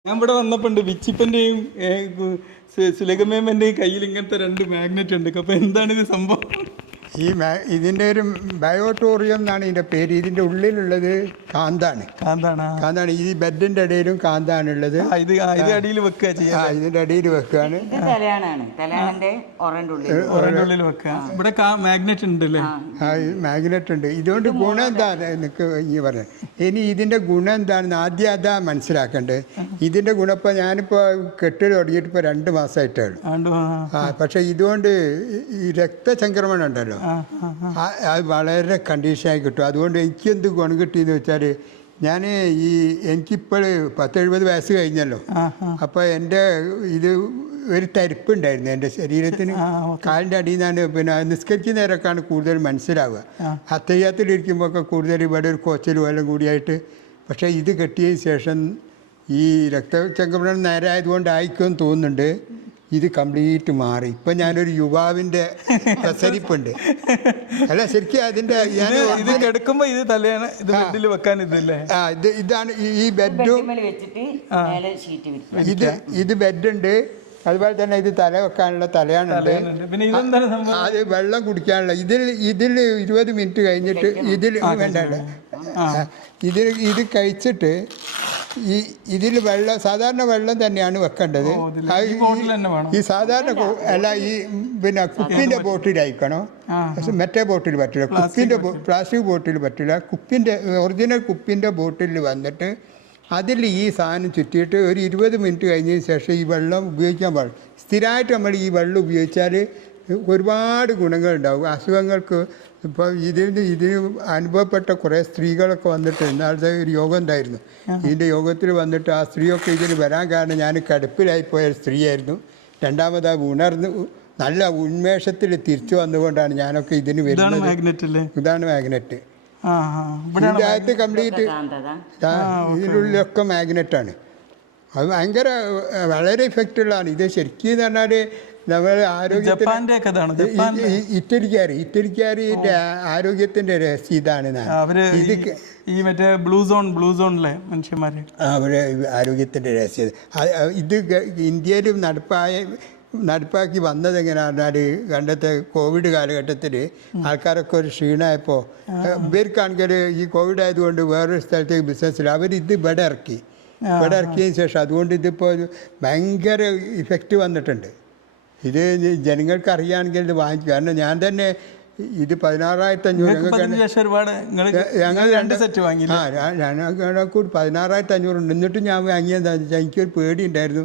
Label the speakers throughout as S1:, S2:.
S1: ഞാൻ ഇവിടെ വന്നപ്പോണ്ട് വിച്ചിപ്പന്റെയും സുലഗമേമന്റെയും കയ്യിൽ ഇങ്ങനത്തെ 2 മാഗ്നറ്റ് ഉണ്ട്. അപ്പൊ എന്താണ് ഇത് സംഭവം?
S2: ഇതിൻ്റെ ഒരു ബയോട്ടോറിയം എന്നാണ് ഇതിൻ്റെ പേര്. ഇതിൻ്റെ ഉള്ളിലുള്ളത് കാന്താണ്. കാന്താണ് ഈ ബെഡിൻ്റെ ഇടയിലും കാന്താണുള്ളത്.
S1: ഇത് അടിയിൽ വെക്കുക ചെയ്യാം.
S2: ഇതിൻ്റെ അടിയിൽ വെക്കുകയാണ്.
S1: ഉള്ളിൽ വെക്കുക. ഇവിടെ മാഗ്നറ്റ് ഉണ്ട് അല്ലേ?
S2: മാഗ്നറ്റ് ഉണ്ട്. ഇതുകൊണ്ട് ഗുണം എന്താ എനിക്ക് ഈ പറഞ്ഞത്. ഇനി ഇതിൻ്റെ ഗുണം എന്താണെന്ന് ആദ്യം അതാ മനസ്സിലാക്കേണ്ടത്. ഇതിൻ്റെ ഗുണം ഇപ്പോൾ ഞാനിപ്പോൾ കെട്ടിൽ തുടങ്ങിയിട്ട് ഇപ്പോൾ 2 മാസമായിട്ടേ ഉള്ളൂ. പക്ഷേ ഇതുകൊണ്ട് ഈ രക്തചംക്രമണം ഉണ്ടല്ലോ, അത് വളരെ കണ്ടീഷനായി കിട്ടും. അതുകൊണ്ട് എനിക്കെന്ത് ഗുണം കിട്ടിയെന്ന് വെച്ചാൽ, എനിക്കിപ്പോൾ 70 വയസ്സ് കഴിഞ്ഞല്ലോ. അപ്പോൾ എൻ്റെ ഒരു തരിപ്പുണ്ടായിരുന്നു എൻ്റെ ശരീരത്തിന്. കാലിൻ്റെ അടിയിൽ നിന്നാണ് പിന്നെ നിസ്കരിക്കുന്ന നേരമൊക്കെയാണ് കൂടുതൽ മനസ്സിലാവുക. അത്തയ്യാത്തിലിരിക്കുമ്പോൾ ഒക്കെ കൂടുതൽ ഇവിടെ ഒരു കോച്ചിൽ വല്ലതും കൂടിയായിട്ട്. പക്ഷേ ഇത് കെട്ടിയതിന് ശേഷം ഈ രക്തചംക്രമണം നേരായതുകൊണ്ടായിരിക്കുമെന്ന് തോന്നുന്നുണ്ട്. ഇത് കംപ്ലീറ്റ് മാറി. ഇപ്പം ഞാനൊരു യുവാവിൻ്റെ പ്രസരിപ്പുണ്ട്. അല്ല ശരിക്കും അതിൻ്റെ
S1: എടുക്കുമ്പോൾ ഇത് തലയാണ് ബെഡിൽ വെക്കാൻ ഇതല്ലേ?
S2: ഇതാണ് ഈ ബെഡും. ഇത് ബെഡുണ്ട്. അതുപോലെ തന്നെ ഇത് തല വെക്കാനുള്ള തലയാണുണ്ട്. അത് വെള്ളം കുടിക്കാനുള്ള. ഇതിൽ 20 മിനിറ്റ് കഴിഞ്ഞിട്ട് വേണ്ട ഇത് കഴിച്ചിട്ട് ഇതിൽ വെള്ളം, സാധാരണ വെള്ളം തന്നെയാണ് വെക്കേണ്ടത്. ഈ സാധാരണ അല്ല, ഈ പിന്നെ കുപ്പിൻ്റെ ബോട്ടിലായിരിക്കണം. മറ്റേ ബോട്ടിൽ പറ്റില്ല. പ്ലാസ്റ്റിക് ബോട്ടിൽ പറ്റില്ല. ഒറിജിനൽ കുപ്പിൻ്റെ ബോട്ടിൽ വന്നിട്ട് അതിൽ ഈ സാധനം ചുറ്റിയിട്ട് ഒരു 20 മിനിറ്റ് കഴിഞ്ഞതിന് ശേഷം ഈ വെള്ളം ഉപയോഗിക്കാൻ പാടില്ല. സ്ഥിരമായിട്ട് നമ്മൾ ഈ വെള്ളം ഉപയോഗിച്ചാൽ ഒരുപാട് ഗുണങ്ങളുണ്ടാവും അസുഖങ്ങൾക്ക്. ഇപ്പോൾ ഇതിന് അനുഭവപ്പെട്ട കുറേ സ്ത്രീകളൊക്കെ വന്നിട്ട് ഇന്നാളത്തെ ഒരു യോഗം ഉണ്ടായിരുന്നു. ഇതിൻ്റെ യോഗത്തിൽ വന്നിട്ട് ആ സ്ത്രീയൊക്കെ ഇതിന് വരാൻ കാരണം ഞാൻ കിടപ്പിലായിപ്പോയ സ്ത്രീയായിരുന്നു. രണ്ടാമത് ഉണർന്ന് നല്ല ഉന്മേഷത്തിൽ തിരിച്ചു വന്നുകൊണ്ടാണ് ഞാനൊക്കെ ഇതിന് വരുന്നത്. ഇതാണ് മാഗ്നറ്റ്. ഇതിൻ്റെ അകത്ത് കംപ്ലീറ്റ് ഇതിനുള്ളിലൊക്കെ മാഗ്നറ്റാണ്. അത് ഭയങ്കര വളരെ ഇഫക്റ്റുള്ളതാണ്. ഇത് ശരിക്കും എന്ന് പറഞ്ഞാൽ നമ്മൾ ഇറ്റലിക്കാരിൻ്റെ ആരോഗ്യത്തിൻ്റെ രഹസ്യം ഇതാണ്. അവരെ ആരോഗ്യത്തിൻ്റെ രഹസ്യം ഇത് ഇന്ത്യയിൽ നടപ്പാക്കി വന്നത് എങ്ങനെയാണെന്ന് പറഞ്ഞാൽ, പണ്ടത്തെ കോവിഡ് കാലഘട്ടത്തിൽ ആൾക്കാരൊക്കെ ഒരു ക്ഷീണമായപ്പോൾ ഇവർക്കാണെങ്കിൽ ഈ കോവിഡ് ആയതുകൊണ്ട് വേറൊരു സ്ഥലത്തേക്ക് ബിസിനസ്സിൽ അവരിത് ഇവിടെ ഇറക്കിയതിന് ശേഷം അതുകൊണ്ട് ഇതിപ്പോൾ ഭയങ്കര ഇഫക്റ്റ് വന്നിട്ടുണ്ട്. ഇത് ജനങ്ങൾക്ക് അറിയുകയാണെങ്കിൽ ഇത് വാങ്ങിക്കും. കാരണം ഞാൻ തന്നെ ഇത് 16,500 ഞങ്ങൾ 2 സെറ്റ് വാങ്ങി. കൂടി 16,500 ഉണ്ട്. എന്നിട്ട് ഞാൻ വാങ്ങിയതെന്താണെന്ന് വെച്ചാൽ എനിക്കൊരു പേടി ഉണ്ടായിരുന്നു.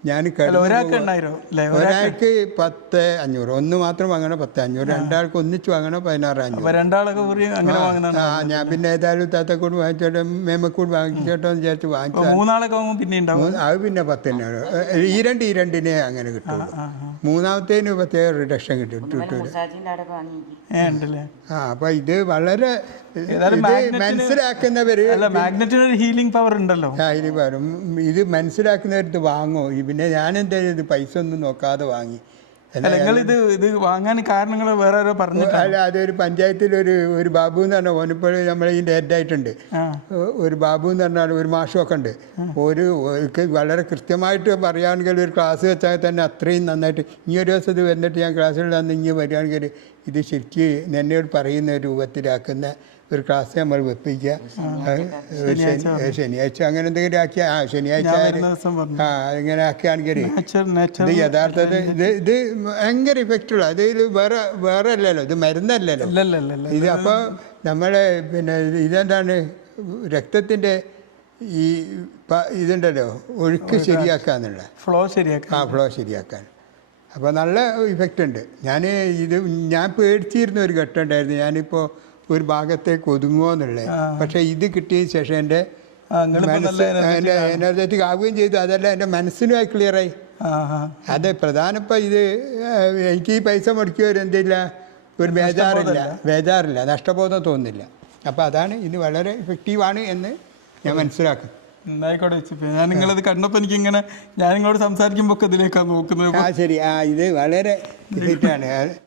S2: ഒരാൾക്ക് 10,500, ഒന്ന് മാത്രം വാങ്ങണം 10,500, 2 ആൾക്ക് ഒന്നിച്ച് വാങ്ങണം 16,500. ഞാൻ പിന്നെ ഏതായാലും താത്തക്കൂട് വാങ്ങിച്ചോട്ടെ, മേമക്കൂട് വാങ്ങിച്ചോട്ടോ എന്ന് വിചാരിച്ച് വാങ്ങിച്ചു. അത് പിന്നെ 10,000. ഈ രണ്ടിനെ അങ്ങനെ കിട്ടുള്ളൂ. മൂന്നാമത്തേന് പ്രത്യേക റിഡക്ഷൻ കിട്ടും. അപ്പൊ ഇത് വളരെ മനസ്സിലാക്കുന്നവര്
S1: ഹീലിംഗ് പവർ ഉണ്ടല്ലോ.
S2: ഇത് മനസ്സിലാക്കുന്നവർക്ക് വാങ്ങോ. പിന്നെ ഞാനെന്താ ഇത് പൈസ ഒന്നും നോക്കാതെ വാങ്ങി.
S1: ഇത് വാങ്ങാൻ കാരണങ്ങൾ വേറെ പറഞ്ഞു.
S2: അല്ല, അതൊരു പഞ്ചായത്തിൽ ഒരു ബാബു എന്ന് പറഞ്ഞാൽ ഓനിപ്പോൾ നമ്മളെ ഇതിൻ്റെ ഹെഡായിട്ടുണ്ട്. ഒരു ബാബു എന്ന് പറഞ്ഞാൽ ഒരു മാഷമൊക്കെ ഉണ്ട്. വളരെ കൃത്യമായിട്ട് പറയുകയാണെങ്കിൽ ഒരു ക്ലാസ് വെച്ചാൽ തന്നെ അത്രയും നന്നായിട്ട് ഈ ഒരു ദിവസം ഇത് വന്നിട്ട് ഞാൻ ക്ലാസ്സിൽ തന്ന് ഇങ്ങനെ വരികയാണെങ്കിൽ ഇത് ശരിക്കും എന്നോട് പറയുന്ന രൂപത്തിലാക്കുന്ന ഒരു ക്ലാസ് നമ്മൾ വെപ്പിക്കുക. ശനിയാഴ്ച അങ്ങനെ എന്തെങ്കിലും ആക്കിയാൽ ശനിയാഴ്ച ഇങ്ങനെ ആക്കുകയാണെങ്കിൽ ഇത് യഥാർത്ഥത്തിൽ ഇത് ഭയങ്കര ഇഫക്റ്റുള്ള. ഇതിൽ വേറെ അല്ലല്ലോ, ഇത് മരുന്നല്ലല്ലോ ഇത്. അപ്പോൾ നമ്മളെ പിന്നെ ഇതെന്താണ് രക്തത്തിൻ്റെ ഈ ഇതുണ്ടല്ലോ ഒഴുക്ക് ശരിയാക്കാന്നുള്ള ഫ്ലോ ശരിയാക്കാൻ. അപ്പോൾ നല്ല ഇഫക്റ്റ് ഉണ്ട്. ഞാൻ പേടിച്ചിരുന്ന ഒരു ഘട്ടം ഉണ്ടായിരുന്നു. ഞാനിപ്പോൾ ഒരു ഭാഗത്തേക്ക് ഒതുങ്ങുമോ എന്നുള്ളത്. പക്ഷേ ഇത് കിട്ടിയതിന് ശേഷം എൻ്റെ എനർജറ്റിക് ആവുകയും ചെയ്തു. അതല്ല, എൻ്റെ മനസ്സിനുമായി ക്ലിയറായി. അത് പ്രധാനപ്പോൾ ഇത് എനിക്ക് ഈ പൈസ മുടക്കിയ എന്തില്ല, ഒരു ബേജാറില്ല, നഷ്ടബോധം തോന്നുന്നില്ല. അപ്പോൾ അതാണ് ഇത് വളരെ ഇഫക്റ്റീവാണ് എന്ന് ഞാൻ മനസ്സിലാക്കും.
S1: എന്നായിക്കോട്ടെ. ഞാൻ നിങ്ങളത് കണ്ടപ്പോൾ എനിക്കിങ്ങനെ ഞാൻ നിങ്ങളോട് സംസാരിക്കുമ്പോൾ ഇതിലേക്കാണ് നോക്കുന്നത്.
S2: ശരി, ഇത് വളരെ ഇഫക്റ്റാണ്.